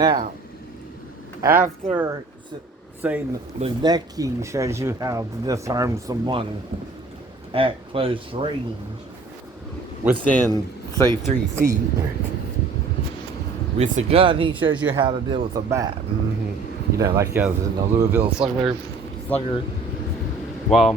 Now, after Sensei Liedke shows you how to disarm someone at close range within, say, 3 feet, with the gun, he shows you how to deal with a bat. You know, like as in the Louisville Slugger. Well,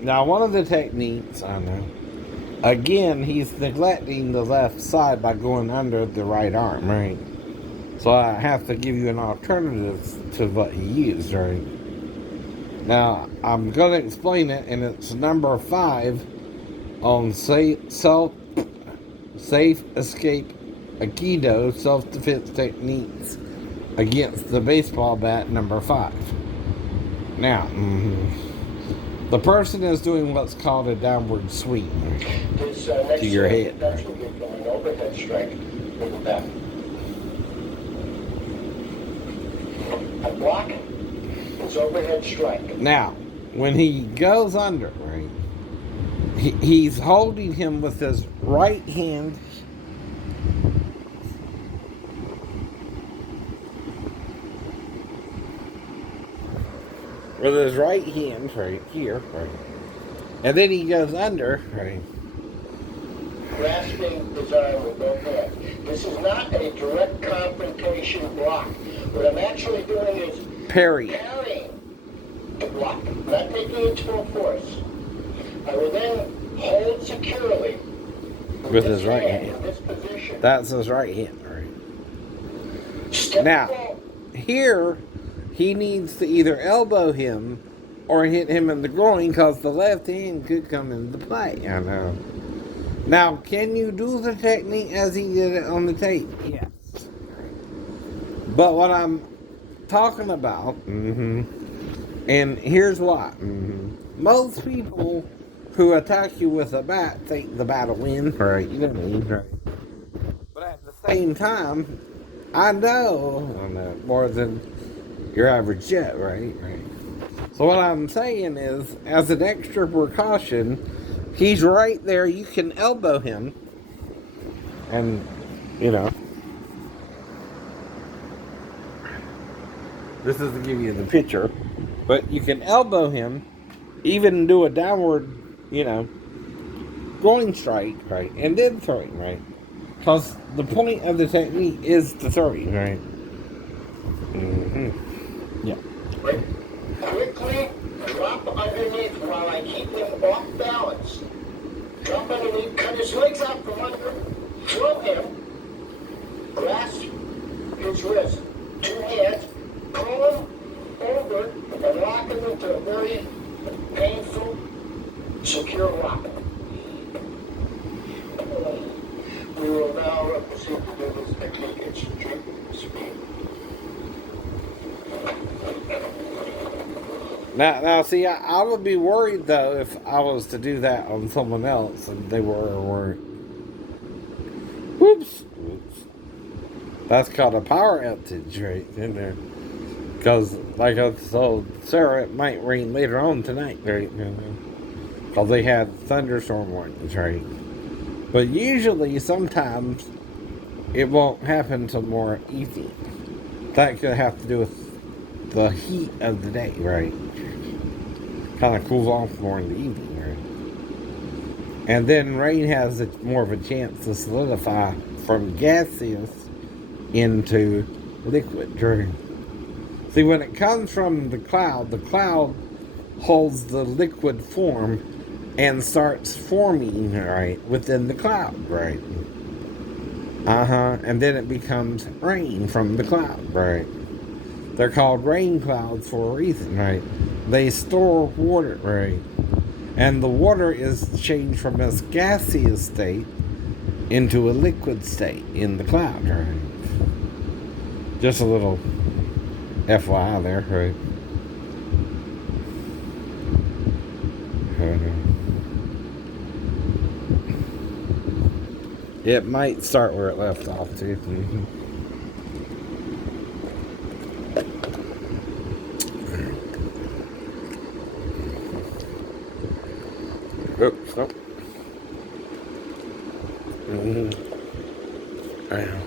now one of the techniques, I know, again, he's neglecting the left side by going under the right arm, right? So I have to give you an alternative to what he used, right? Now, I'm going to explain it, and it's number 5 on safe escape Aikido self-defense techniques against the baseball bat, number 5. Now, the person is doing what's called a downward swing to your head. An overhead strike with the bat. A block is overhead strike. Now, when he goes under, right, he's holding him with his right hand. With his right hand, right here, right. And then he goes under, right. Grasping his arm with both hands. This is not a direct confrontation block. What I'm actually doing is parrying the block, not taking it to full force. I will then hold securely with his right hand. In this position. That's his right hand, right? Now, here, he needs to either elbow him or hit him in the groin because the left hand could come into play. I know. Now, can you do the technique as he did it on the tape? Yes. But what I'm talking about, and here's why. Most people who attack you with a bat think the bat will win, right? You know what I mean, right? But at the same time, I know more than your average jet, right? So what I'm saying is, as an extra precaution, he's right there. You can elbow him, and you know, this is to give you the picture, but you can elbow him, even do a downward, groin strike, right, and then throw him, right? Because the point of the technique is to throw him, right? Yeah. Quickly drop underneath while I keep him off balance. Drop underneath, cut his legs out from under, throw him, grasp his wrist, 2 hands, pull him over, and lock him into a very painful, secure lock. We will now proceed to do this technique at extreme speed. Now, see, I would be worried, though, if I was to do that on someone else and they were or weren't. Whoops. That's called a power outage right in there. Because, like I told Sarah, it might rain later on tonight, right? Because they had thunderstorm warnings, right? But usually, sometimes, it won't happen until more evening. That could have to do with the heat of the day, right? Kind of cools off more in the evening, right? And then rain has more of a chance to solidify from gaseous into liquid, right? See, when it comes from the cloud holds the liquid form and starts forming, right, within the cloud, right? And then it becomes rain from the cloud, right? They're called rain clouds for a reason, right? They store water, right? And the water is changed from its gaseous state into a liquid state in the cloud, right? Just a little FYI there, right? It might start where it left off, too. Oops, nope. I know.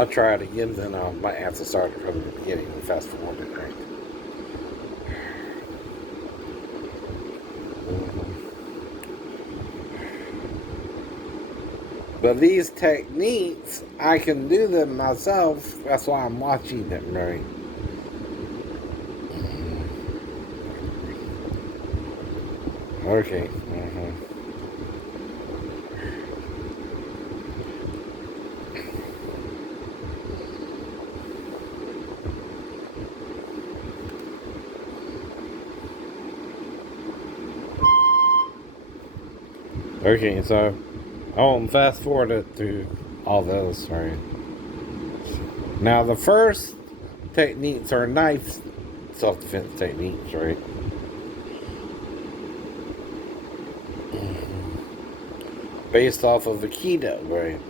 I'll try it again, then I might have to start it from the beginning and fast forward it, right? But these techniques, I can do them myself. That's why I'm watching them, right? Okay. Okay, so I'll fast forward it through all those, right? Now, the first techniques are knife self defense techniques, right? Based off of Aikido, right?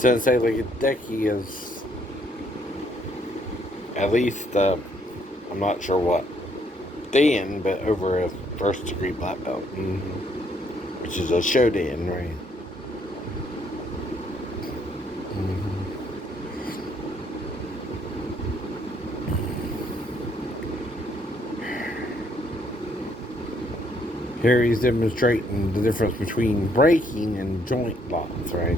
Sensei Liedke is at least, I'm not sure what Dan, but over a first degree black belt, which is a Shodan, right? Here he's demonstrating the difference between breaking and joint locks, right?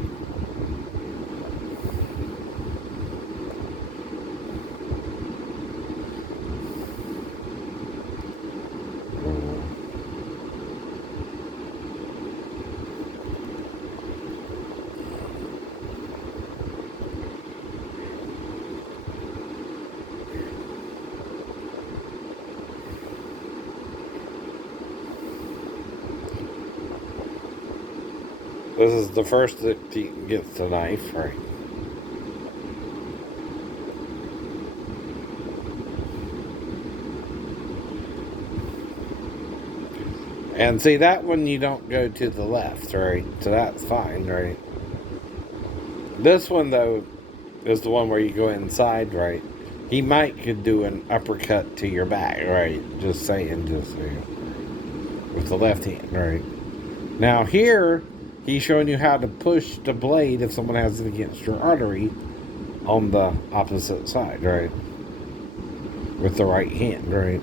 This is the first that he gets the knife, right? And see, that one you don't go to the left, right? So that's fine, right? This one, though, is the one where you go inside, right? He might could do an uppercut to your back, right? Just saying, with the left hand, right? Now here, he's showing you how to push the blade if someone has it against your artery on the opposite side, right? With the right hand, right?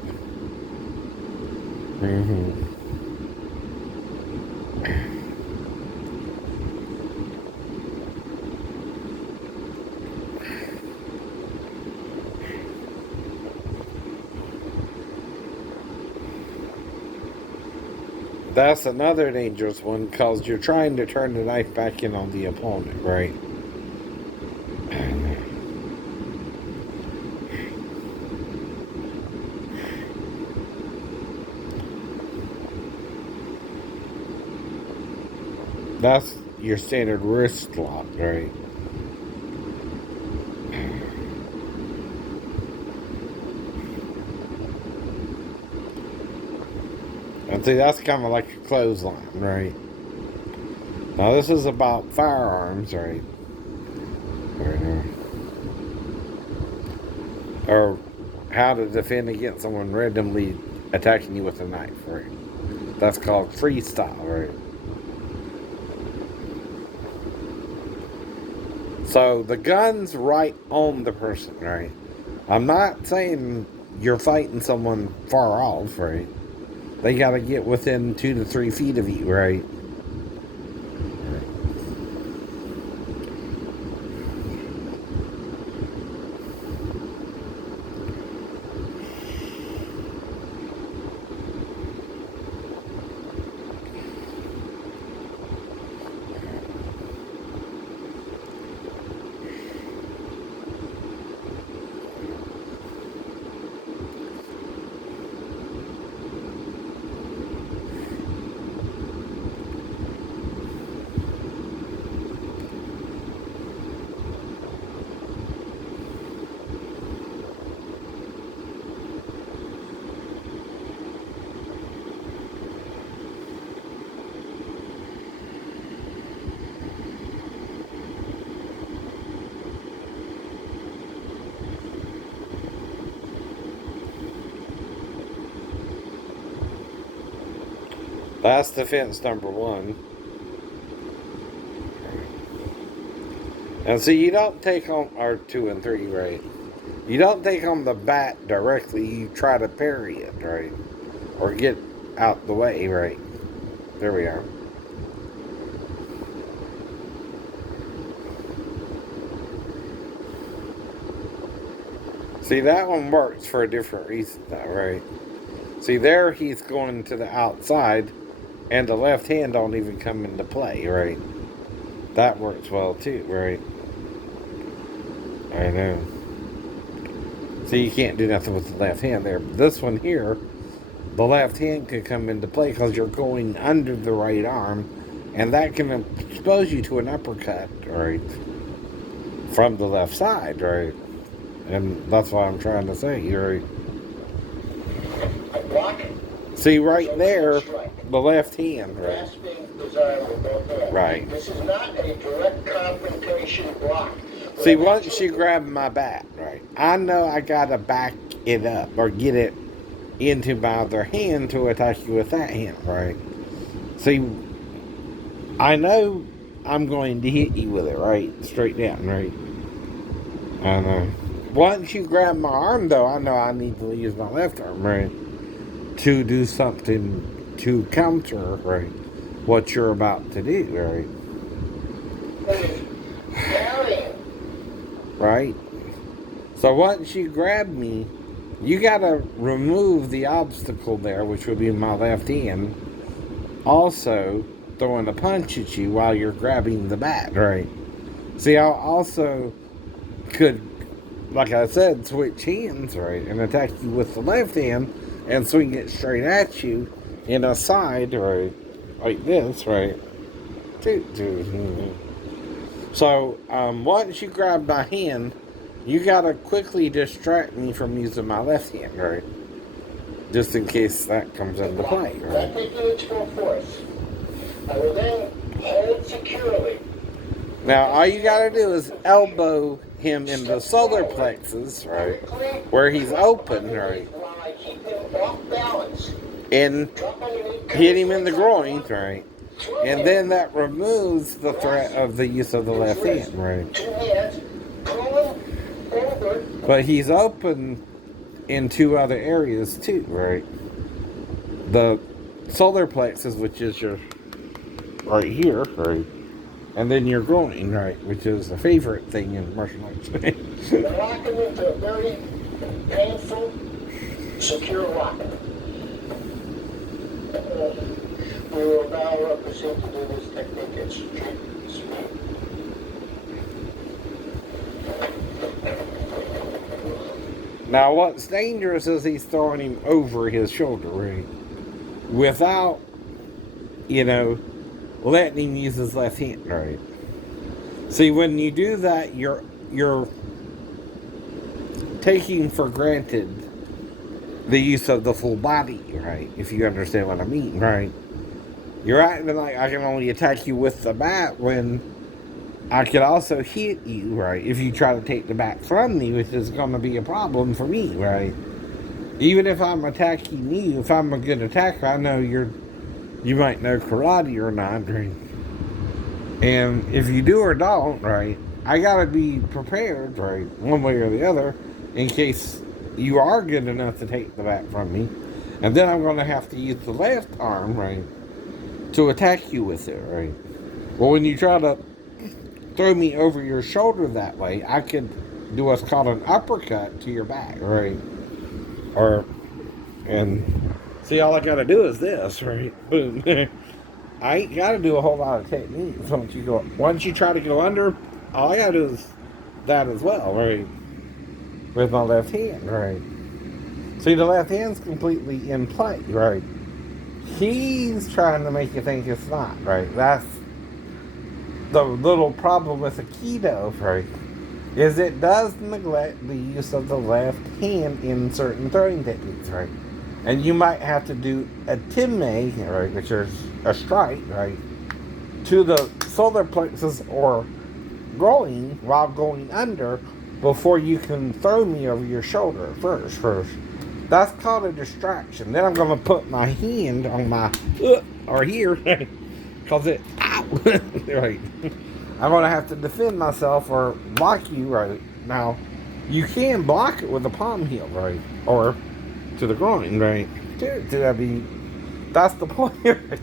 That's another dangerous one because you're trying to turn the knife back in on the opponent, right? That's your standard wrist lock, right? And see, that's kind of like a clothesline, right? Now, this is about firearms, right? Or how to defend against someone randomly attacking you with a knife, right? That's called freestyle, right? So the gun's right on the person, right? I'm not saying you're fighting someone far off, right? They got to get within 2 to 3 feet of you, right? That's defense number one. And so you don't take on, or two and three, right? You don't take on the bat directly. You try to parry it, right? Or get out the way, right? There we are. See, that one works for a different reason, though, right? See, there he's going to the outside, and the left hand don't even come into play, right? That works well, too, right? I know. So you can't do nothing with the left hand there. But this one here, the left hand can come into play because you're going under the right arm, and that can expose you to an uppercut, right? From the left side, right? And that's what I'm trying to say, right? See, right there, the left hand, right? Right. This is not a direct confrontation block. See, once you grab my bat, right, I know I gotta back it up or get it into my other hand to attack you with that hand, right? See, I know I'm going to hit you with it, right? Straight down, right? I know. Once you grab my arm, though, I know I need to use my left arm, right? To do something to counter, right? What you're about to do, right? Right? So once you grab me, you gotta remove the obstacle there, which would be my left hand. Also, throwing a punch at you while you're grabbing the bat, right? See, I also could, like I said, switch hands, right? And attack you with the left hand and swing it straight at you in a side, right? Like this, right? So, once you grab my hand, you gotta quickly distract me from using my left hand, right? Just in case that comes into play, right? I will then hold securely. Now, all you gotta do is elbow him in the solar plexus, right? Where he's open, right? And hit him in the groin, right? And then that removes the threat of the use of the left hand, right? But he's open in two other areas too, right? The solar plexus, which is your right here, right? And then your groin, right? Which is a favorite thing in martial arts. You're locking into a very painful, secure lock. We will now proceed to do this technique at speed. Now, what's dangerous is he's throwing him over his shoulder, right? Without, letting him use his left hand, right? See, when you do that, you're taking for granted the use of the full body, right? If you understand what I mean, right? You're acting like I can only attack you with the bat when I could also hit you, right? If you try to take the bat from me, which is going to be a problem for me, right? Even if I'm attacking you, if I'm a good attacker, I know you might know karate or not, right? And if you do or don't, right, I gotta be prepared, right, one way or the other, in case you are good enough to take the bat from me. And then I'm gonna have to use the left arm, right, to attack you with it, right? Well, when you try to throw me over your shoulder that way, I could do what's called an uppercut to your back, right? And see, all I gotta do is this, right? Boom. I ain't gotta do a whole lot of techniques once you try to go under, all I gotta do is that as well, right? With my left hand, right? See, the left hand's completely in play, right? He's trying to make you think it's not, right? That's the little problem with Aikido, right? Is it does neglect the use of the left hand in certain throwing techniques, right? And you might have to do a time, right, which is a strike, right, to the solar plexus or groin while going under before you can throw me over your shoulder first. That's called a distraction. Then I'm going to put my hand on my, or here, because it, ow, right. I'm going to have to defend myself or block you, right. Now, you can block it with the palm heel, right, or to the groin, right. That's the point, right.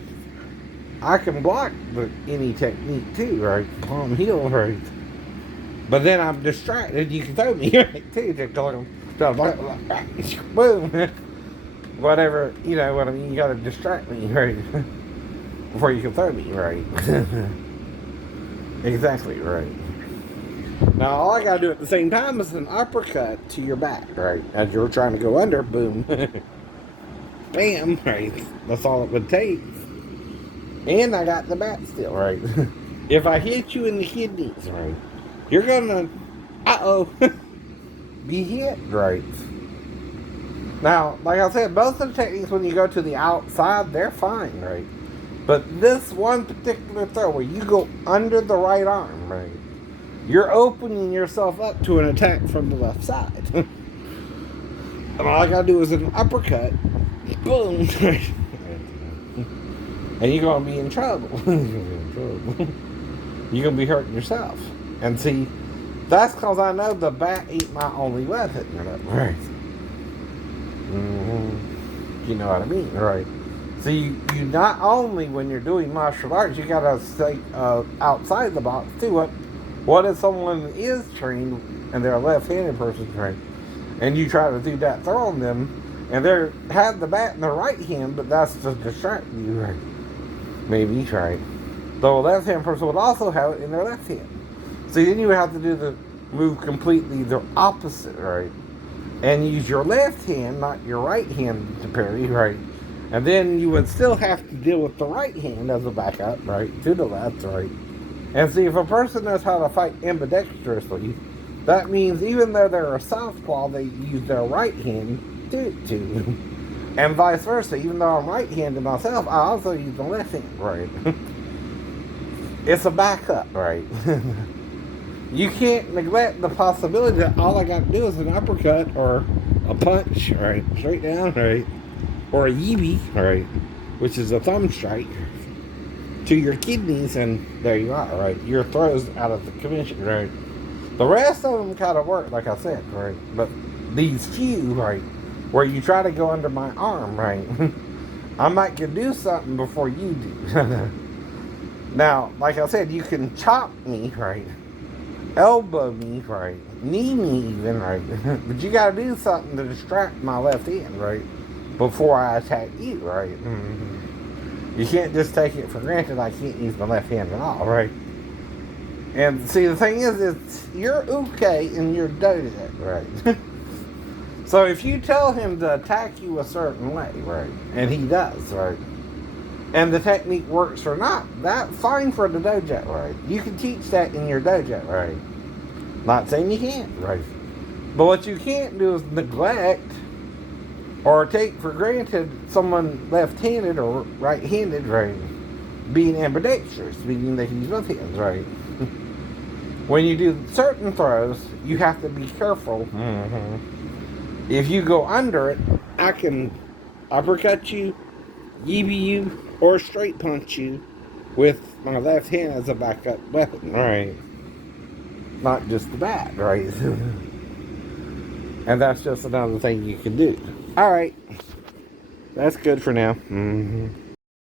I can block any technique too, right, palm heel, right. But then I'm distracted, you can throw me, right, too, just going, boom, whatever, you know what I mean, you gotta distract me, right, before you can throw me, right. Exactly, right. Now, all I gotta do at the same time is an uppercut to your back, right, as you're trying to go under, boom, bam, right, that's all it would take, and I got the bat still, right. If I hit you in the kidneys, right, you're gonna, be hit, right. Now, like I said, both of the techniques when you go to the outside, they're fine, right? But this one particular throw where you go under the right arm, right? You're opening yourself up to an attack from the left side. And all I gotta do is an uppercut, boom, and you're gonna be in trouble. You're gonna be hurting yourself. And see, that's because I know the bat ain't my only weapon, right? Mm-hmm. You know what I mean, right? So you not only when you're doing martial arts, you gotta stay outside the box too. What if someone is trained and they're a left-handed person trained, and you try to do that throw on them, and they have the bat in their right hand, but that's to distract you, right? Maybe right. Though a left-handed person would also have it in their left hand. So then you would have to do the move completely the opposite, right? And use your left hand, not your right hand to parry, right? And then you would still have to deal with the right hand as a backup, right? To the left, right? And see, if a person knows how to fight ambidextrously, that means even though they're a southpaw, they use their right hand to. And vice versa, even though I'm right-handed myself, I also use the left hand, right? It's a backup, right? You can't neglect the possibility that all I got to do is an uppercut or a punch, right? Straight down, right? Or a yibi, right? Which is a thumb strike to your kidneys, and there you are, right? Your throw's out of the commission, right? The rest of them kind of work, like I said, right? But these few, right, where you try to go under my arm, right? I might can do something before you do. Now, like I said, you can chop me, right? Elbow me, right? Knee me even, right? But you gotta do something to distract my left hand, right? Before I attack you, right? Mm-hmm. You can't just take it for granted I can't use my left hand at all, right? And see, the thing is, you're okay in your dojo, right? So if you tell him to attack you a certain way, right? And he does, right? And the technique works or not, that's fine for the dojo, right? You can teach that in your dojo, right? Not saying you can't, right? But what you can't do is neglect or take for granted someone left-handed or right-handed, right? Being ambidextrous, meaning they can use both hands, right? When you do certain throws, you have to be careful. Mm-hmm. If you go under it, I can uppercut you, yibi you, or straight punch you with my left hand as a backup weapon, right? Not just the bat, right? And that's just another thing you can do. Alright. That's good for now. Mm-hmm.